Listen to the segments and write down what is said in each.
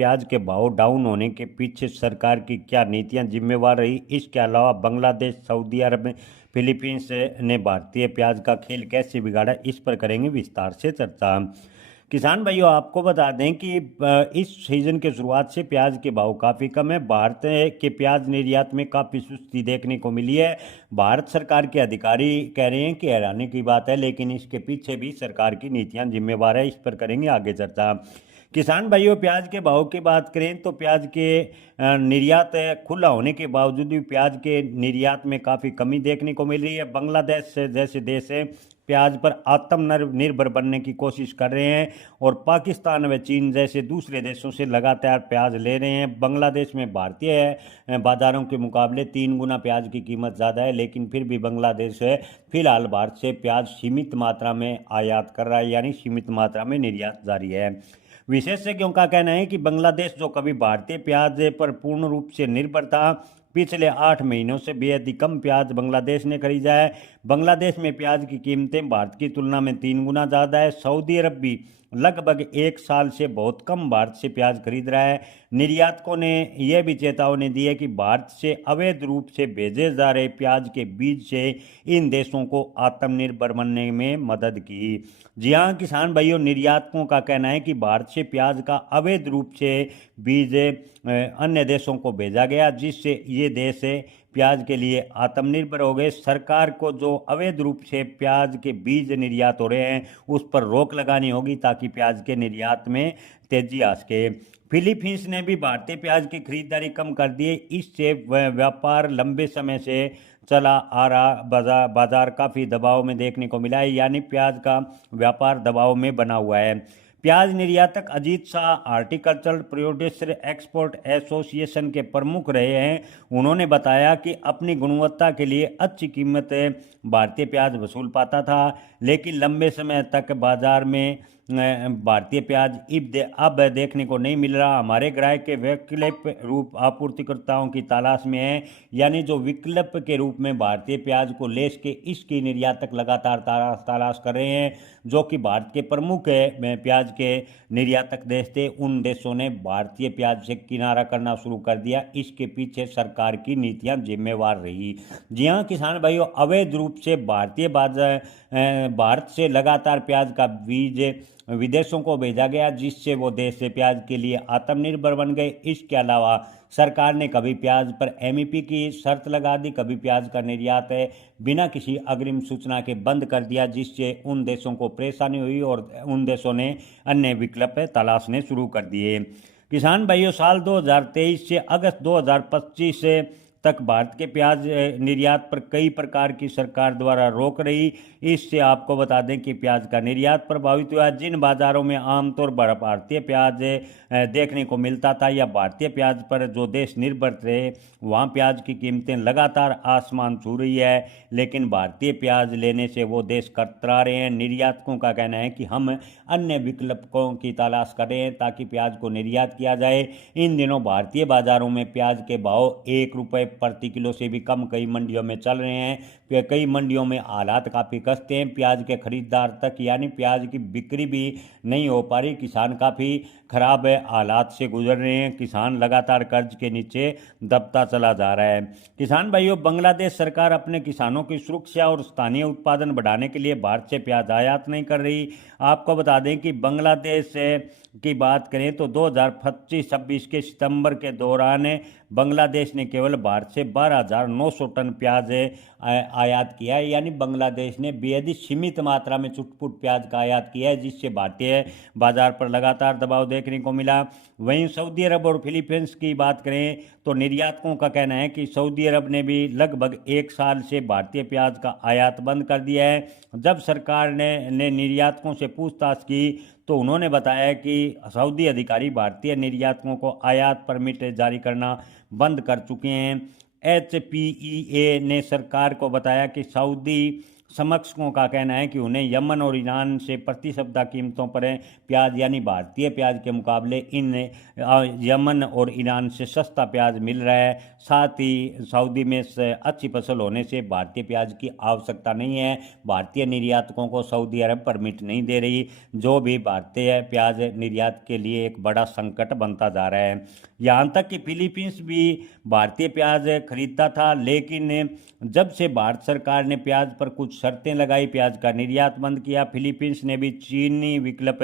प्याज के भाव डाउन होने के पीछे सरकार की क्या नीतियां जिम्मेवार रही? इसके अलावा बांग्लादेश, सऊदी अरब, फिलीपींस ने भारतीय प्याज का खेल कैसे बिगाड़ा, इस पर करेंगे विस्तार से चर्चा। किसान भाइयों, आपको बता दें कि इस सीजन के शुरुआत से प्याज के भाव काफ़ी कम है। भारत के प्याज निर्यात में काफ़ी सुस्ती देखने को मिली है। भारत सरकार के अधिकारी कह रहे हैं कि हैरानी की बात है, लेकिन इसके पीछे भी सरकार की नीतियां जिम्मेवार है। इस पर करेंगे आगे चर्चा। किसान भाइयों, प्याज के भाव की बात करें तो प्याज के निर्यात खुला होने के बावजूद भी प्याज के निर्यात में काफ़ी कमी देखने को मिल रही है। बांग्लादेश जैसे देश है प्याज पर आत्मनिर्भर बनने की कोशिश कर रहे हैं और पाकिस्तान व चीन जैसे दूसरे देशों से लगातार प्याज ले रहे हैं। बांग्लादेश में भारतीय बाजारों के मुकाबले 3 गुना प्याज की कीमत ज़्यादा है, लेकिन फिर भी बांग्लादेश फिलहाल भारत से प्याज सीमित मात्रा में आयात कर रहा है, यानी सीमित मात्रा में निर्यात जारी है। विशेषज्ञों का कहना है कि बांग्लादेश, जो कभी भारतीय प्याज पर पूर्ण रूप से निर्भर था, पिछले 8 महीनों से बेहद ही कम प्याज बांग्लादेश ने खरीदा है। बांग्लादेश में प्याज की कीमतें भारत की तुलना में 3 गुना ज़्यादा है। सऊदी अरब भी लगभग 1 साल से बहुत कम भारत से प्याज खरीद रहा है। निर्यातकों ने यह भी चेतावनी दी है कि भारत से अवैध रूप से भेजे जा रहे प्याज के बीज से इन देशों को आत्मनिर्भर बनने में मदद की। जी हाँ किसान भाइयों, निर्यातकों का कहना है कि भारत से प्याज का अवैध रूप से बीज अन्य देशों को भेजा गया, जिससे ये देश प्याज के लिए आत्मनिर्भर हो गए। सरकार को जो अवैध रूप से प्याज के बीज निर्यात हो रहे हैं उस पर रोक लगानी होगी, ताकि प्याज के निर्यात में तेजी आ सके। फिलीपींस ने भी भारतीय प्याज की खरीदारी कम कर दी है। इससे व्यापार लंबे समय से चला आ रहा बाजार काफ़ी दबाव में देखने को मिला है, यानी प्याज का व्यापार दबाव में बना हुआ है। प्याज निर्यातक Ajit Shah horticulture producer export association के प्रमुख रहे हैं। उन्होंने बताया कि अपनी गुणवत्ता के लिए अच्छी कीमत भारतीय प्याज वसूल पाता था, लेकिन लंबे समय तक बाजार में भारतीय प्याज अब देखने को नहीं मिल रहा। हमारे ग्राहक के वैकल्पिक रूप आपूर्तिकर्ताओं की तलाश में है, यानी जो विकल्प के रूप में भारतीय प्याज को ले सके, इसकी निर्यातक लगातार तलाश कर रहे हैं। जो कि भारत के प्रमुख प्याज के निर्यातक देश थे, उन देशों ने भारतीय प्याज से किनारा करना शुरू कर दिया। इसके पीछे सरकार की नीतियां जिम्मेवार रही। जी हाँ किसान भाइयों, अवैध रूप से भारत से लगातार प्याज का बीज विदेशों को भेजा गया, जिससे वो देश से प्याज के लिए आत्मनिर्भर बन गए। इसके अलावा सरकार ने कभी प्याज पर एमईपी की शर्त लगा दी, कभी प्याज का निर्यात बिना किसी अग्रिम सूचना के बंद कर दिया, जिससे उन देशों को परेशानी हुई और उन देशों ने अन्य विकल्प तलाशने शुरू कर दिए। किसान भाइयों, साल 2023 से अगस्त 2025 तक भारत के प्याज निर्यात पर कई प्रकार की सरकार द्वारा रोक रही। इससे आपको बता दें कि प्याज का निर्यात प्रभावित हुआ। जिन बाजारों में आमतौर पर भारतीय प्याज देखने को मिलता था या भारतीय प्याज पर जो देश निर्भर थे, वहाँ प्याज की कीमतें लगातार आसमान छू रही है, लेकिन भारतीय प्याज लेने से वो देश कतरा रहे हैं। निर्यातकों का कहना है कि हम अन्य विकल्पों की तलाश कर रहे हैं ताकि प्याज को निर्यात किया जाए। इन दिनों भारतीय बाजारों में प्याज के भाव 1 रुपये प्रति किलो से भी कम कई मंडियों में चल रहे हैं। कई मंडियों में हालात काफ़ी कस्ते हैं। प्याज के खरीदार तक यानी प्याज की बिक्री भी नहीं हो पा रही। किसान काफ़ी खराब हालात से गुजर रहे हैं। किसान लगातार कर्ज के नीचे दबता चला जा रहा है। किसान भाइयों, बांग्लादेश सरकार अपने किसानों की सुरक्षा और स्थानीय उत्पादन बढ़ाने के लिए भारत से प्याज आयात नहीं कर रही। आपको बता दें कि बांग्लादेश की बात करें तो 2025-26 के सितंबर के दौरान बांग्लादेश ने केवल भारत से 12,900 टन प्याज आयात किया है, यानी बांग्लादेश ने बेहद ही सीमित मात्रा में चुटपुट प्याज का आयात किया है, जिससे भारतीय बाजार पर लगातार दबाव देखने को मिला। वहीं सऊदी अरब और फिलीपींस की बात करें तो निर्यातकों का कहना है कि सऊदी अरब ने भी लगभग 1 साल से भारतीय प्याज का आयात बंद कर दिया है। जब सरकार ने निर्यातकों से पूछताछ की तो उन्होंने बताया कि सऊदी अधिकारी भारतीय निर्यातकों को आयात परमिट जारी करना बंद कर चुके हैं। HPEA ने सरकार को बताया कि सऊदी समर्थकों का कहना है कि उन्हें यमन और ईरान से प्रति सप्ताह कीमतों पर प्याज यानी भारतीय प्याज के मुकाबले इन यमन और ईरान से सस्ता प्याज मिल रहा है। साथ ही सऊदी में अच्छी फसल होने से भारतीय प्याज की आवश्यकता नहीं है। भारतीय निर्यातकों को सऊदी अरब परमिट नहीं दे रही, जो भी भारतीय प्याज निर्यात के लिए एक बड़ा संकट बनता जा रहा है। यहाँ तक कि फिलीपींस भी भारतीय प्याज खरीदता था, लेकिन जब से भारत सरकार ने प्याज पर कुछ शर्तें लगाई, प्याज का निर्यात बंद किया, फिलीपींस ने भी चीनी विकल्प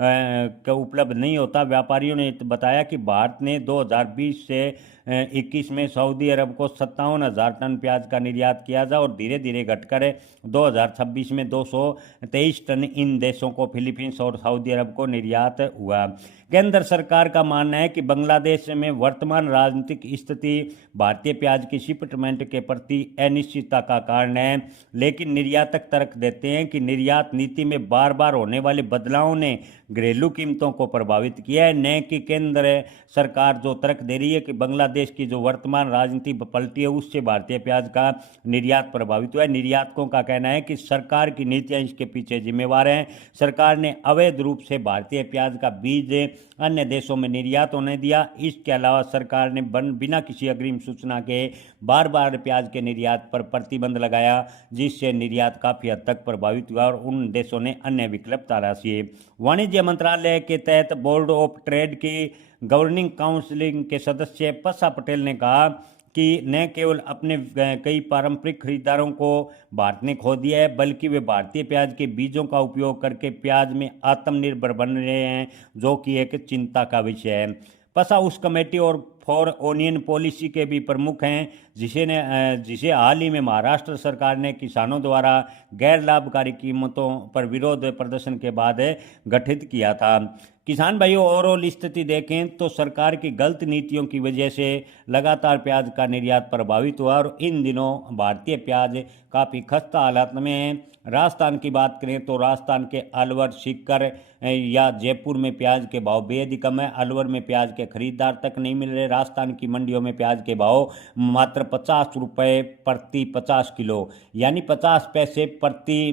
का उपलब्ध नहीं होता। व्यापारियों ने बताया कि भारत ने 2020 से 21 में सऊदी अरब को 57,000 टन प्याज का निर्यात किया था और धीरे धीरे घटकर 2026 में 223 टन इन देशों को फिलीपींस और सऊदी अरब को निर्यात हुआ। केंद्र सरकार का मानना है कि बांग्लादेश में वर्तमान राजनीतिक स्थिति भारतीय प्याज की शिपमेंट के प्रति अनिश्चितता का कारण है, लेकिन निर्यातक तर्क देते हैं कि निर्यात नीति में बार बार होने वाले बदलावों ने घरेलू कीमतों को प्रभावित किया है, न कि केंद्र सरकार जो तर्क दे रही है कि बांग्लादेश की जो वर्तमान राजनीति पलटी है उससे भारतीय प्याज का निर्यात प्रभावित हुआ है। निर्यातकों का कहना है कि सरकार की नीतियां इसके पीछे जिम्मेवार हैं। सरकार ने अवैध रूप से भारतीय प्याज का बीज अन्य देशों में निर्यात होने दिया। इसके अलावा सरकार ने बिना किसी अग्रिम सूचना के बार बार प्याज के निर्यात पर प्रतिबंध लगाया, जिससे निर्यात काफ़ी हद तक प्रभावित हुआ और उन देशों ने अन्य विकल्प तलाशे। वाणिज्य मंत्रालय के तहत बोर्ड ऑफ ट्रेड की गवर्निंग काउंसिलिंग के सदस्य पसा पटेल ने कहा कि न केवल अपने कई पारंपरिक खरीदारों को भारत ने खो दिया है, बल्कि वे भारतीय प्याज के बीजों का उपयोग करके प्याज में आत्मनिर्भर बन रहे हैं, जो कि एक चिंता का विषय है। पसा उस कमेटी और फॉर ओनियन पॉलिसी के भी प्रमुख हैं जिसे हाल ही में महाराष्ट्र सरकार ने किसानों द्वारा गैर लाभकारी कीमतों पर विरोध प्रदर्शन के बाद गठित किया था। किसान भाइयों, ओवरऑल स्थिति देखें तो सरकार की गलत नीतियों की वजह से लगातार प्याज का निर्यात प्रभावित हुआ और इन दिनों भारतीय प्याज काफ़ी खस्ता हालत में है। राजस्थान की बात करें तो राजस्थान के अलवर, सीकर या जयपुर में प्याज के भाव बेहद ही कम है। अलवर में प्याज के खरीदार तक नहीं मिल रहे। राजस्थान की मंडियों में प्याज के भाव मात्र 50 रुपये प्रति 50 किलो यानी 50 पैसे प्रति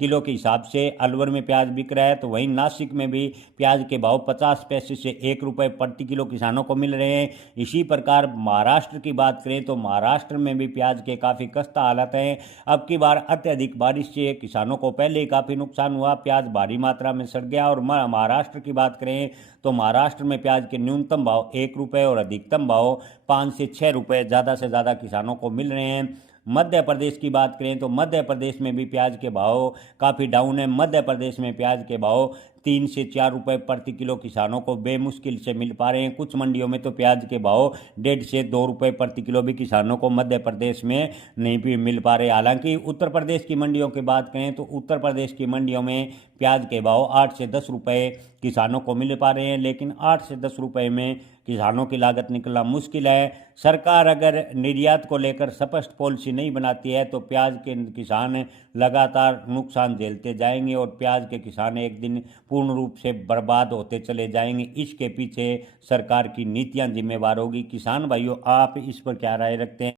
किलो के हिसाब से अलवर में प्याज बिक रहा है। तो वहीं नासिक में भी प्याज के भाव 50 पैसे से 1 रुपये प्रति किलो किसानों को मिल रहे हैं। इसी प्रकार महाराष्ट्र की बात करें तो महाराष्ट्र में भी प्याज के काफ़ी खस्ता हालत हैं। अब की बार अत्यधिक बारिश से किसानों को पहले ही काफ़ी नुकसान हुआ, प्याज भारी मात्रा में सड़ गया। और महाराष्ट्र की बात करें तो महाराष्ट्र में प्याज के न्यूनतम भाव 1 रुपये और अधिकतम भाव 5 से 6 रुपये ज़्यादा से ज़्यादा किसानों को मिल रहे हैं। मध्य प्रदेश की बात करें तो मध्य प्रदेश में भी प्याज के भाव काफ़ी डाउन है। मध्य प्रदेश में प्याज के भाव 3 से 4 रुपये प्रति किलो किसानों को बेमुश्किल से मिल पा रहे हैं। कुछ मंडियों में तो प्याज के भाव 1.5 से 2 रुपये प्रति किलो भी किसानों को मध्य प्रदेश में नहीं भी मिल पा रहे। हालांकि उत्तर प्रदेश की मंडियों की बात करें तो उत्तर प्रदेश की मंडियों में प्याज के भाव 8 से 10 रुपये किसानों को मिल पा रहे हैं, लेकिन 8 से 10 रुपये में किसानों की लागत निकलना मुश्किल है। सरकार अगर निर्यात को लेकर स्पष्ट पॉलिसी नहीं बनाती है तो प्याज के किसान लगातार नुकसान झेलते जाएंगे और प्याज के किसान एक दिन पूर्ण रूप से बर्बाद होते चले जाएंगे। इसके पीछे सरकार की नीतियां जिम्मेवार होगी। किसान भाइयों, आप इस पर क्या राय रखते हैं?